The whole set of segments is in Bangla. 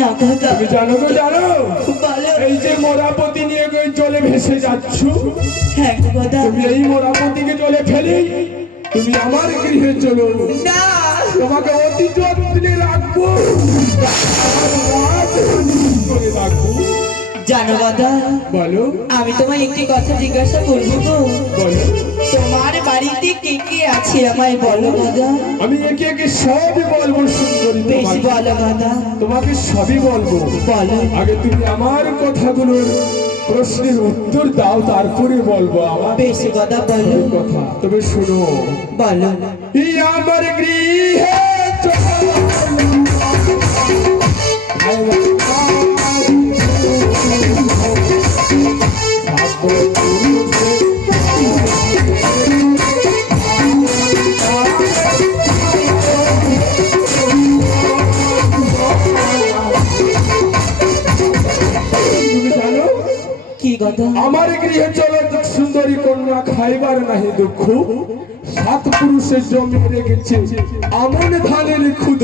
না কথা তুমি জানো তো জানো বলো। এই যে মোরাপতি নিয়ে জলে ভেসে যাচ্ছ, হ্যাঁ গো কথা। তুমি এই মোরাপতিকে জলে ফেলে তুমি আমার গৃহে চলো, না তোমাকে অতি যত্নে রাখবো, আমার রাজরানী করে রাখবো। জানো কথা, বলো আমি তোমায় একটি কথা জিজ্ঞাসা করবো গো। বলো। তোমার বাড়িতে কে কে আছে আমায় বলো দাদা। আমি একে একে সবই বলবো সুন্দরী, বেশ তোমাকে। বলো দাদা। তোমাকে সবই বলবো, বলো। আগে তুমি আমার কথাগুলোর প্রশ্নের উত্তর দাও, তারপরে বলবো আমার বেশ কথা বলো। কথা। তবে শোনো, বলো। এই আমার গৃহে কি কথা? আমার গৃহে চলো সুন্দরী কন্যা, খাইবার নাহি দুঃখ, সাত পুরুষের জমি রেখেছে আমন ধানের খুদ,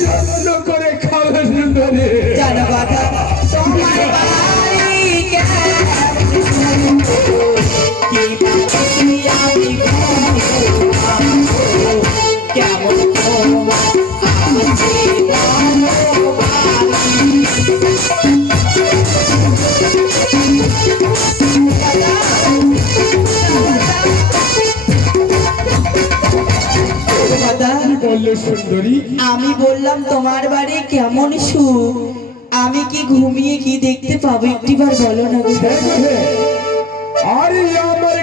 যত্ন করে খাবে সুন্দরী। জানো কথা, তোমার বাড়ি কেমন? কি পাচ্ছি আমি কেমন তোমার আছে বললো সুন্দরী, আমি বললাম তোমার বাড়ি কেমন সুখ, আমি কি ঘুমিয়ে কি দেখতে পাবো একটিবার বলো না গো। আরে আমার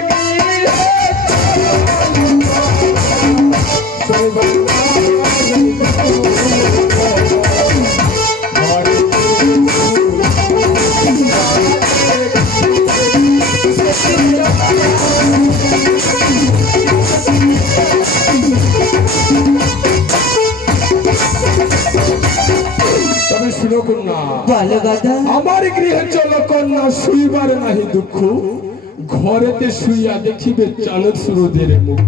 তবে শুনো কন্যা, বলো দাদা। আমার গৃহে চলো কন্যা, শুইবার নাহি দুঃখ, ঘরেতে শুইয়া দেখিবে চাঁদ সূর্যের মুখ।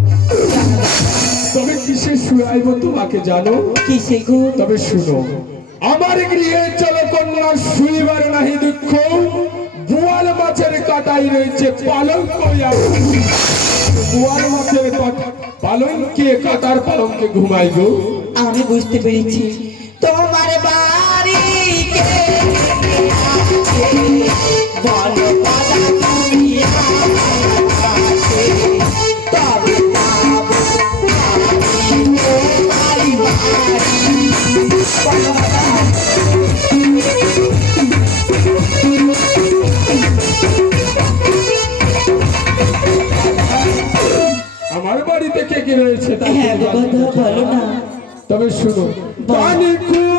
তবে কিসে শুয়াইব তোমাকে জানো? কিসে গো? তবে শুনো, আমার গৃহে চলো কন্যা, শুইবার নাহি দুঃখ, বোয়াল মাছের কাটাই রয়েছে পালঙ্ক, বোয়াল মাছের পালঙ্কে কাটার পালঙ্কে ঘুমাই গো। আমি বুঝতে পেরেছি, তোমার বাড়ি কে আছে? বলো দাদা তুমি আমার কাছে, তবে যাবো আমি তোমার বাড়ি। বলো দাদা। আমার বাড়িতে কে কে রয়েছে তা হ্যাঁ গো কথা, বলো না। তবে শুনো, পানি কুড়ি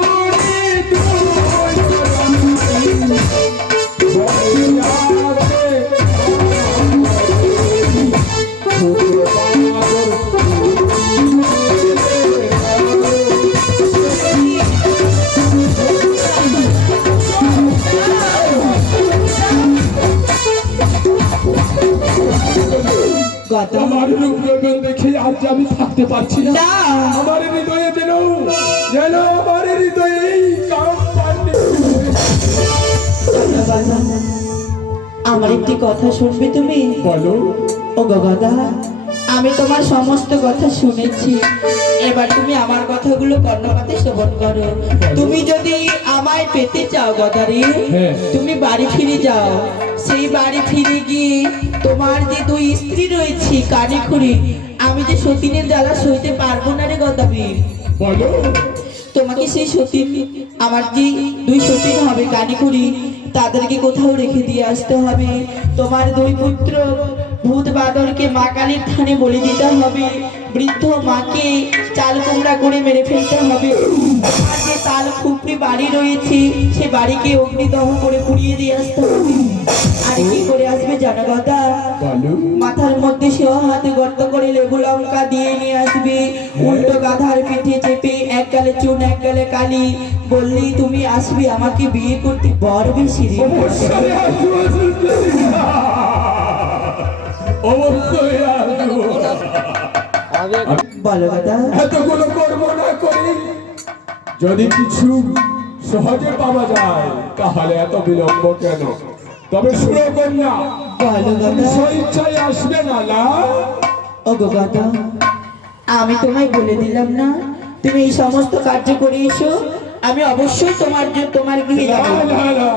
কথা আমার রূপ রোগন দেখে আজ আমি থাকতে পারছি না। না। আমার হৃদয়ে যেন যেন আমার হৃদয়ে এই কাম পান্ডে। আমার একটি কথা শুনবে তুমি? বলো। ও গগদা, আমি তোমার সমস্ত কথা শুনেছি, এবার তুমি আমার কথাগুলো কর্ণপাতে শ্রবণ করো। তুমি যদি আমায় পেতে চাও গদারি, হ্যাঁ। তুমি বাড়ি ফিরে যাও। সেই বাড়ি ফিরে গিয়ে তোমার যে দুই স্ত্রী রয়েছে কানিখুড়ি, আমি যে সতীনের জ্বালা সইতে পারবো না রে গদাবি। বলো। তোমাকে সেই সতীন, আমার যে দুই সতীন হবে কানিখুড়ি, তাদেরকে কোথাও রেখে দিয়ে আসতে হবে। তোমার দুই পুত্র ভূত বাদরকে মা কালীর থানে বলে দিতে হবে। বৃদ্ধ মাকে চাল কুমড়া করে মেরে ফেলতে হবে। আর যে তাল খুপড়ি বাড়ি রয়েছে সে বাড়িকে অগ্নিদহ করে পুড়িয়ে দিয়ে আসতে হবে। আর কি করে আসবে জানো কথা? বলো। মাথার মধ্যে সেও হাতে গর্ত করে লেবু লঙ্কা দিয়ে নিয়ে আসবে। উল্টো গাধার পিঠে চেপে এক গালে চুন এক গালে কালি, বললেই তুমি আসবে আমাকে বিয়ে করতে। বর বেশি রে। অবশ্যই আসবো সুন্দরী। অবশ্যই আসবো। বলো কথা। এতগুলো কর্ম না করি যদি কিছু সহজে পাওয়া যায়, তাহলে এত বিলম্ব কেন? তবে শুনো কন্যা, বলো তুমি দাদা। স্বেচ্ছায় আসবে না না? ও গো দাদা, আমি তোমায় বলে দিলাম না, তুমি এই সমস্ত কার্য করে এসো, আমি অবশ্যই তোমার গৃহে না, যাবো। না, না,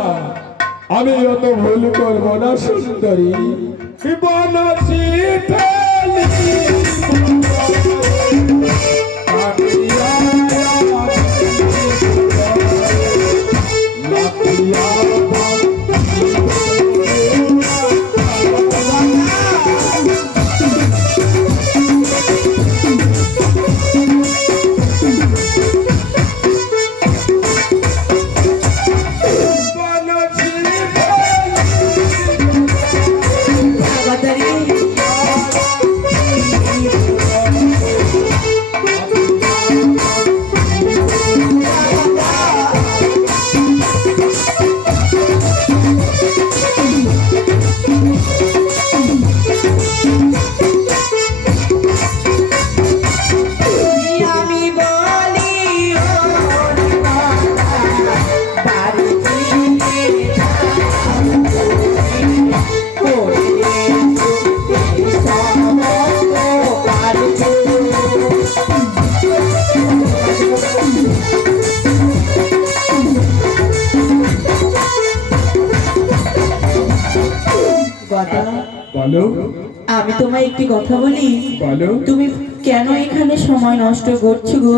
আমি অত ভুল করবো না সুন্দরী। বনশী ফেলি তাড়াতাড়ি আমি বলি ও বাড়ি বলো, আমি তোমায় একটি কথা বলি, বলো। তুমি কেন এখানে সময় নষ্ট করছো গো?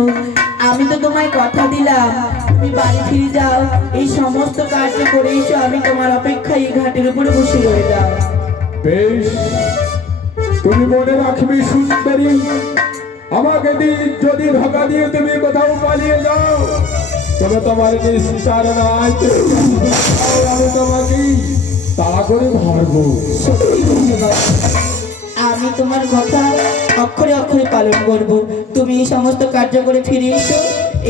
আমি তো তোমায় কথা দিলাম, তুমি বাড়ি ফিরে যাও, এই সমস্ত কার্য করে এসো, আমি তোমার অপেক্ষায় এই ঘাটের উপরে বসে রইলাম। বেশ, তুমি মনে রাখবে সুন্দরী, আমাকে যদি ধোকা দিয়ে তুমি কোথাও পালিয়ে যাও, তবে তোমার নিস্তার নাই। আমি তোমাকে তাড়া করে ধরবো। সত্যি বলছো বাবা, আমি তোমার কথা অক্ষরে অক্ষরে পালন করব। তুমি এই সমস্ত কার্য করে ফিরে এসো,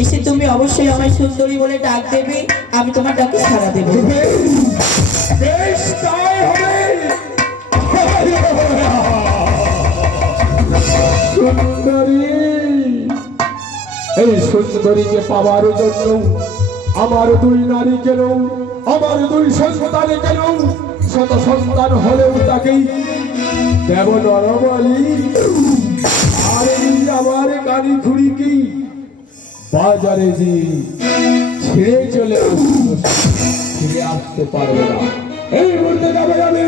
এসে তুমি অবশ্যই আমায় সুন্দরী বলে ডাক দেবে, আমি তোমার ডাকে সাড়া দেবো। বেশ, তাই হবে। সুন্দরী, এই সুন্দরীকে পাওয়ার জন্য আমার দুই নারী কেন, আমার দুই সন্তান কেন, শত সন্তান হলেও তাকে দেব নরবলি। আর এই আমার গাড়ি ঘুড়ি কি বাজারে যে ছেড়ে চলে আসবো, ফিরে আসতে পারবে না। এই মুহূর্তে যাবে আমি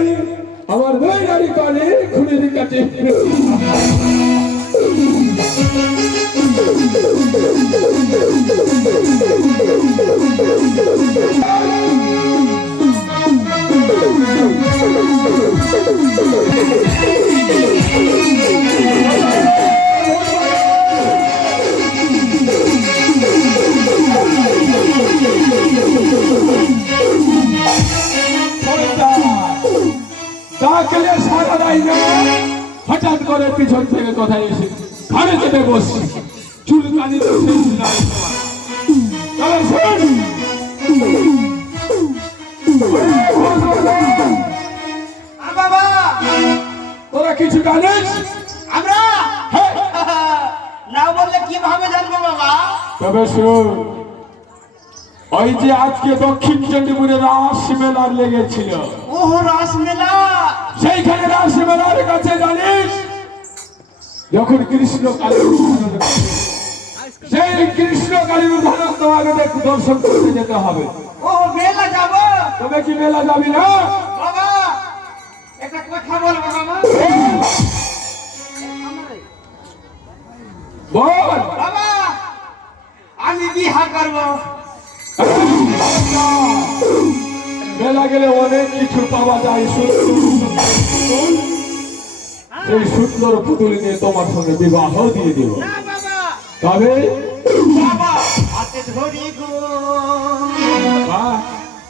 আমার দুই নারী কানে খুঁড়ির কাছে। ডাকলে সারা দেয় না, হঠাৎ করে পিছন থেকে কথা এসে ঘরে চেপে বসছি, চুল কানি তোরা কিছু জানিস? আমরা হ্যাঁ, না বললে কিভাবে জানবো বাবা? তবে শোন, ওই যে আজকে দক্ষিণ চণ্ডীপুরে রাস মেলার লেগেছিল, ওহ রাস মেলা, সেইখানে রাস মেলার কাছে জানিস যখন কৃষ্ণ কালী, সেই কৃষ্ণ কালীর উদাহরণ তোমাকে দর্শন করতে যেতে হবে। ও মেলা যাব তবে কি মেলা যাবি না? বাবা? একটা কথা বলবো বাবা। বল। বাবা আমি বিহা করব। মেলা গেলে অনেক কিছু পাওয়া যায়, সেই সুন্দর পুতুল নিয়ে তোমার সঙ্গে বিবাহ দিয়ে দেব। না বাবা, তবে বাবা হাতে ধরি গো, বাহ,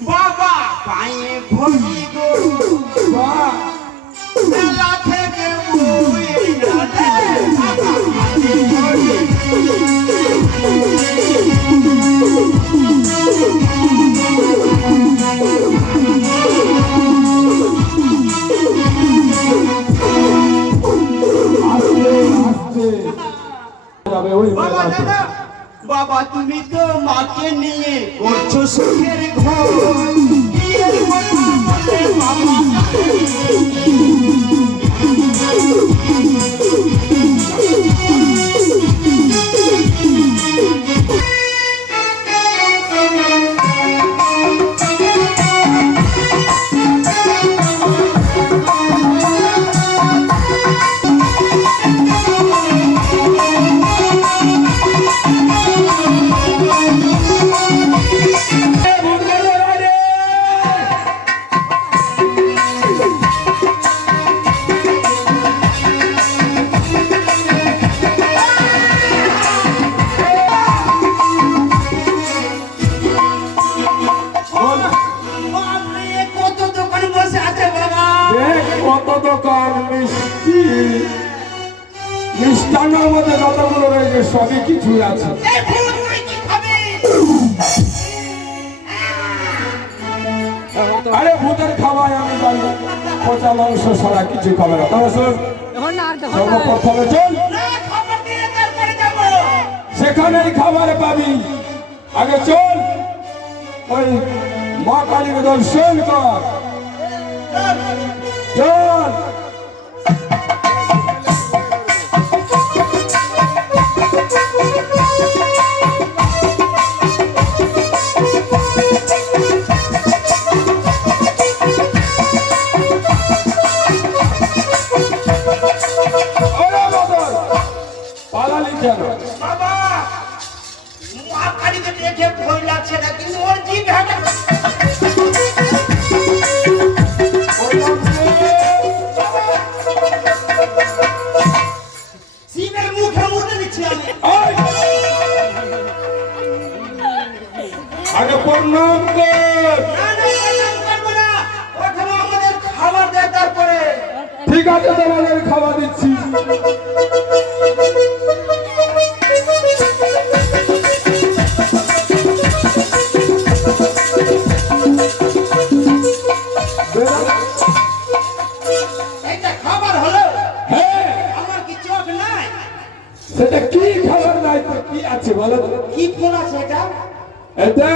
বাবা পায়ে ধরি গো, বাহ, মেলা থেকে বই না দে, বাবা হাতে ধরি আসছে আসছে যাবে ওই বাবা মেলাতে। দাদা, বাবা বাবা তুমি তো মাকে নিয়ে করছো সুখের ঘর বিয়ের কথা বলে মামা বাপরে, কত দোকান বসে আছে বাবা দেখ কত দোকান মিষ্টি মিষ্টান্নের মধ্যে যতগুলো রয়েছে সবই কিছু আছে। এই ফুল তুই কি খাবি আরে ভূতের খাওয়াই আমি জানি, পচা মাংস ছাড়া কিছু খাবে না। তবে শোন, সর্বপ্রথমে চল, না খবর দিয়ে তারপরে যাবো সেখানেই খাবার পাবি। আগে চল, ওই মা কালীর দর্শন কর। চল ওরে বাদল, পালালি কেন? বাবা মা কালীকে দেখে ভয় লাগছে না কিন্তু ওর জিভ হাঁটা সিমের মুখে মুখে দিচ্ছি আমি ওই! আগে প্রণাম কর। না না প্রণাম করবো না প্রথমে আমাদের খাবার দেয় তারপরে ঠিক আছে, তোমাদের খাওয়া দিচ্ছি। এইটা খাবার হলো হ্যাঁ, আমার কি চোখ নাই সেটা কি খাবার নাই তো কি আছে বলো তো? কি ফোন আছে এটা এটা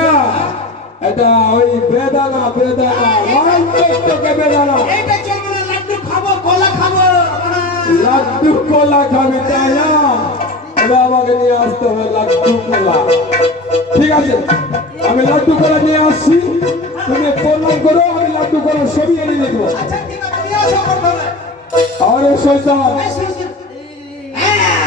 এটা ওই বেদানা বেদানা তোকে বেদানা এইটা চলবে না লাড্ডু খাবো কলা খাবো লাড্ডু কলা খাবি তাই না? এবার আমাকে নিয়ে আসতে হবে লাড্ডু কলা। ঠিক আছে, আমি লাড্ডু কলা নিয়ে আসছি, তুমি প্রণাম করো, আমি লাড্ডু কলা সবই এনে দেবো। আচ্ছা ঠিক আছে নিয়ে আসো প্রথমে আরে শয়তান, এই শুন, শুন। হ্যাঁ।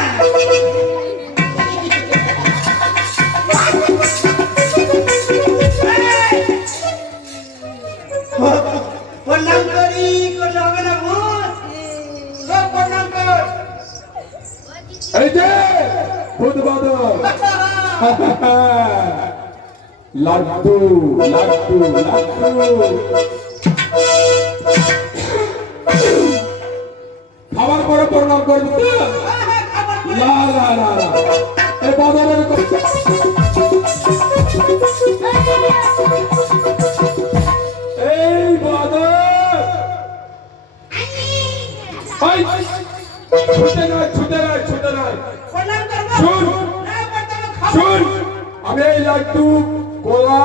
প্রণাম করি করলে হবে না ভূত সব প্রণাম কর এই যে ভূত বাদল, লাড্ডু লাড্ডু লাড্ডু খাবার পরে প্রণাম করবি তো? না না না না, এই বাদলের এই বাদল, এই ছুটে নয় ছুটে নয় ছুটে নয়, প্রণাম করবো শুন না প্রথমে খাবো শুন, আমি এই লাড্ডু কলা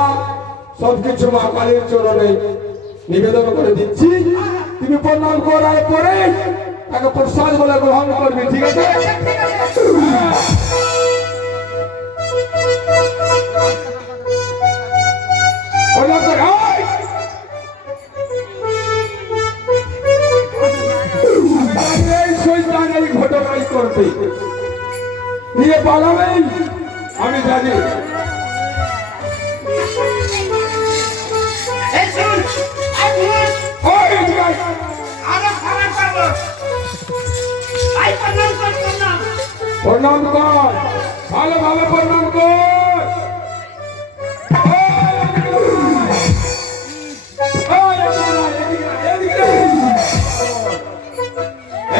সবকিছু মা কালীর চরণে নিবেদন করে দিচ্ছি। তুমি প্রণাম করার পরে তাকে প্রসাদ বলে গ্রহণ করবি, ঠিক আছে? হ্যাঁ। প্রণাম কর, এই! আমি জানি এই শয়তান এই ঘটনাই করবে, নিয়ে পালাবেই, আমি জানি। এই শুন এই ভূত ওই এদিকে আয়। আরো খাবার পাবো আই প্রণাম কর প্রণাম প্রণাম কর, ভালোভাবে প্রণাম কর।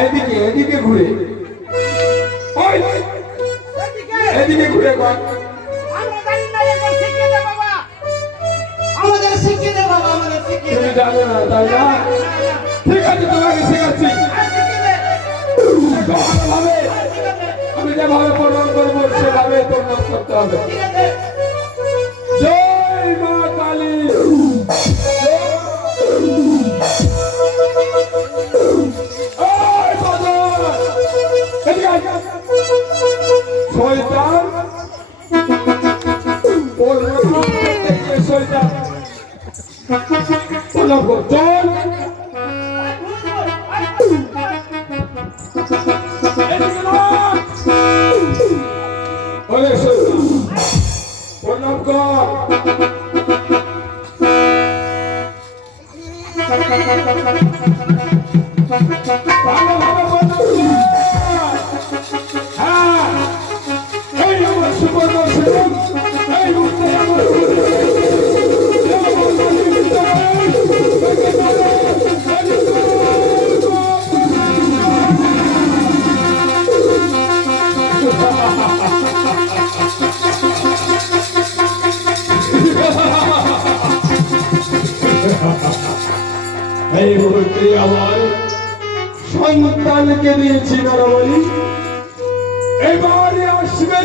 এদিকে এদিকে ঘুরে, ওই এদিকে ঘুরে কর। আমরা জানি না এবার শিখিয়ে দে বাবা আমাদের শিখিয়ে দে বাবা আমাদের শিখিয়ে তুমি দে জানো না তাই না? ঠিক আছে, তোমাকে শেখাচ্ছি। আর শিখিয়ে দে ভালোভাবে ঠিক আছে আমি যেভাবে প্রণাম করবো সেভাবে প্রণাম করতে হবে। ঠিক আছে জয় মা কালী। ওই বাজার, এদিকে আয়। শয়তান, প্রণাম করতে গিয়ে শয়তান প্রণাম কর। চল এদিকে নয়। ওরে শয়তান, প্রণাম কর। ভালোভাবে প্রণাম কর। হ্যাঁ, এই আমার সুবর্ণ সেবক, এই মুহূর্তে আমার এই মুহূর্তে আমার সন্তানকে দিয়েছি নরবলি, এবারে আসবে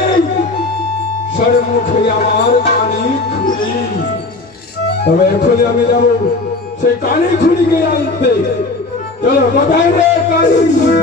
সর্বমুখে আমার কানে খুলি। তবে এখনই আমি যাব সেই কানে খুলিকে আনতে। চলো কোথায় রে কানে খুলি?